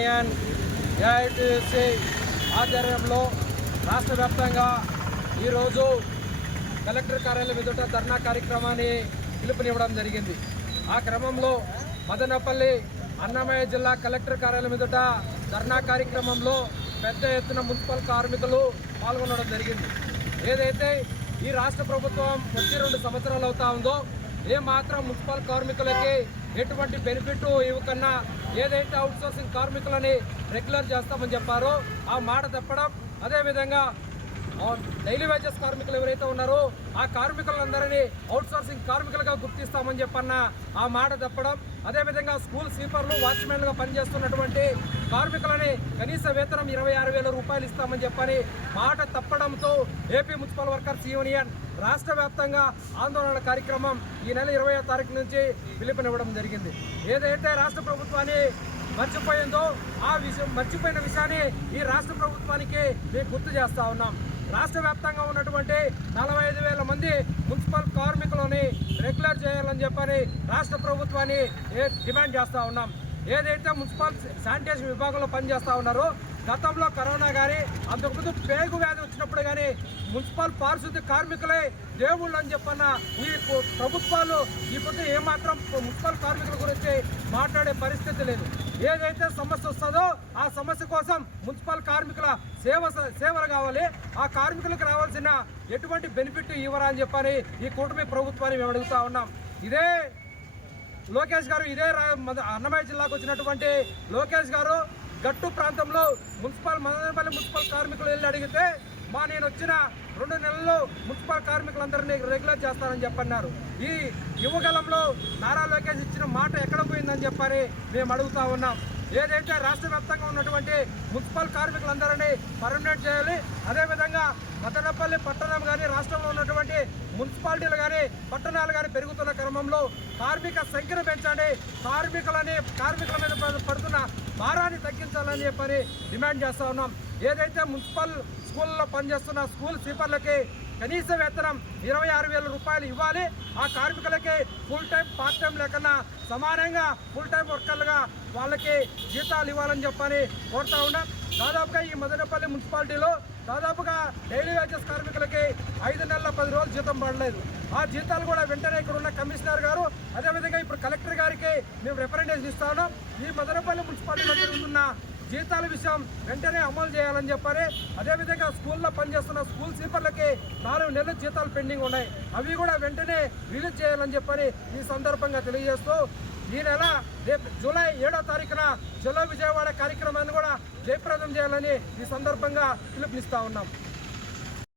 AITUC ఆధ్వర్యంలో రాష్ట్ర వ్యాప్తంగా ఈరోజు కలెక్టర్ కార్యాలయం ఎదుట ధర్నా కార్యక్రమాన్ని పిలుపునివ్వడం జరిగింది. ఆ క్రమంలో మదనపల్లి అన్నమయ్య జిల్లా కలెక్టర్ కార్యాలయం ఎదుట ధర్నా కార్యక్రమంలో పెద్ద ఎత్తున మున్సిపల్ కార్మికులు పాల్గొనడం జరిగింది. ఏదైతే ఈ రాష్ట్ర ప్రభుత్వం వచ్చి 2 సంవత్సరాలు అవుతా ఉందో ఏమాత్రం మున్సిపల్ కార్మికులకి ఎటువంటి బెనిఫిట్ ఇవ్వకన్నా ఏదైతే అవుట్సోర్సింగ్ కార్మికులని రెగ్యులర్ చేస్తామని చెప్పారో ఆ మాట తప్పడం, అదేవిధంగా డైలీ వేజెస్ కార్మికులు ఎవరైతే ఉన్నారో ఆ కార్మికులందరినీ అవుట్సోర్సింగ్ కార్మికులుగా గుర్తిస్తామని చెప్పన్న ఆ మాట తప్పడం, అదేవిధంగా స్కూల్ స్వీపర్లు వాచ్మెన్లుగా పనిచేస్తున్నటువంటి కార్మికులని కనీస వేతనం 26,000 రూపాయలు ఇస్తామని చెప్పని మాట తప్పడంతో ఏపీ మున్సిపల్ వర్కర్స్ యూనియన్ రాష్ట్ర వ్యాప్తంగా ఆందోళన కార్యక్రమం ఈ నెల 20వ తారీఖు నుంచి పిలుపునివ్వడం జరిగింది. ఏదైతే రాష్ట్ర ప్రభుత్వాన్ని మర్చిపోయిందో ఆ మర్చిపోయిన విషయాన్ని ఈ రాష్ట్ర ప్రభుత్వానికి మేము గుర్తు చేస్తూ ఉన్నాం. రాష్ట్ర వ్యాప్తంగా ఉన్నటువంటి 45,000 మంది మున్సిపల్ కార్మికులని రెగ్యులర్ చేయాలని చెప్పని రాష్ట్ర ప్రభుత్వాన్ని డిమాండ్ చేస్తూ ఉన్నాం. ఏదైతే మున్సిపల్ శానిటేషన్ విభాగంలో పనిచేస్తూ ఉన్నారో గతంలో కరోనా కానీ అంతకుముందు పేగు వ్యాధి వచ్చినప్పుడు కానీ మున్సిపల్ పారిశుద్ధ్య కార్మికులే దేవుళ్ళు అని చెప్పన్న ఈ ప్రభుత్వాలు ఈ పొద్దు ఏమాత్రం మున్సిపల్ కార్మికుల గురించి మాట్లాడే పరిస్థితి లేదు. ఏదైతే సమస్య వస్తుందో ఆ సమస్య కోసం మున్సిపల్ కార్మికుల సేవలు కావాలి, ఆ కార్మికులకు రావాల్సిన ఎటువంటి బెనిఫిట్ ఇవ్వరా అని చెప్పని ఈ కూటమి ప్రభుత్వాన్ని మేము అడుగుతా ఉన్నాం. ఇదే లోకేష్ గారు, ఇదే అన్నమయ్య జిల్లాకు వచ్చినటువంటి లోకేష్ గారు గట్టు ప్రాంతంలో మదనపల్లి మున్సిపల్ కార్మికులు వెళ్ళి అడిగితే నేను వచ్చిన 2 నెలల్లో మున్సిపల్ కార్మికులందరినీ రెగ్యులర్ చేస్తానని చెప్పన్నారు. ఈ యువగలంలో నారా లోకేష్ ఇచ్చిన మాట ఎక్కడ పోయిందని చెప్పని మేము అడుగుతా ఉన్నాం. ఏదైతే రాష్ట్ర వ్యాప్తంగా ఉన్నటువంటి మున్సిపల్ కార్మికులందరినీ పర్మనెంట్ చేయాలి, అదేవిధంగా మదనపల్లి పట్టణం కానీ రాష్ట్రంలో ఉన్నటువంటి మున్సిపాలిటీలు కానీ పట్టణాలు కానీ పెరుగుతున్న క్రమంలో కార్మిక సంఖ్యను పెంచండి, కార్మికుల మీద పడుతున్న భారాన్ని తగ్గించాలని చెప్పని డిమాండ్ చేస్తూ ఉన్నాం. ఏదైతే మున్సిపల్ స్కూల్లో పనిచేస్తున్న స్కూల్ స్వీపర్లకి కనీస వేతనం 26,000 రూపాయలు ఇవ్వాలి, ఆ కార్మికులకి ఫుల్ టైం పార్ట్ టైం లేకన్నా సమానంగా ఫుల్ టైం వర్కర్లుగా వాళ్ళకి జీతాలు ఇవ్వాలని చెప్పని కోరుతా ఉన్నాం. దాదాపుగా ఈ మదనపల్లి మున్సిపాలిటీలో దాదాపుగా డైలీ వేజెస్ కార్మికులకి 5 నెలల 10 రోజులు జీతం పడలేదు. ఆ జీతాలు కూడా వెంటనే ఇక్కడ ఉన్న కమిషనర్ గారు, అదేవిధంగా ఇప్పుడు కలెక్టర్ గారికి మేము రిప్రజెంటేషన్ ఇస్తా ఉన్నాం. ఈ మదనపల్లి మున్సిపాలిటీలో జరుగుతున్న జీతాల విషయం వెంటనే అమలు చేయాలని చెప్పారు. అదేవిధంగా స్కూల్లో పనిచేస్తున్న స్కూల్ స్వీపర్లకి 4 నెలల జీతాలు పెండింగ్ ఉన్నాయి, అవి కూడా వెంటనే రిలీజ్ చేయాలని చెప్పని ఈ సందర్భంగా తెలియజేస్తూ ఈ నెల రేపు జూలై 7వ తారీఖున చలో విజయవాడ కార్యక్రమాన్ని కూడా జయప్రదం చేయాలని ఈ సందర్భంగా పిలుపునిస్తా ఉన్నాం.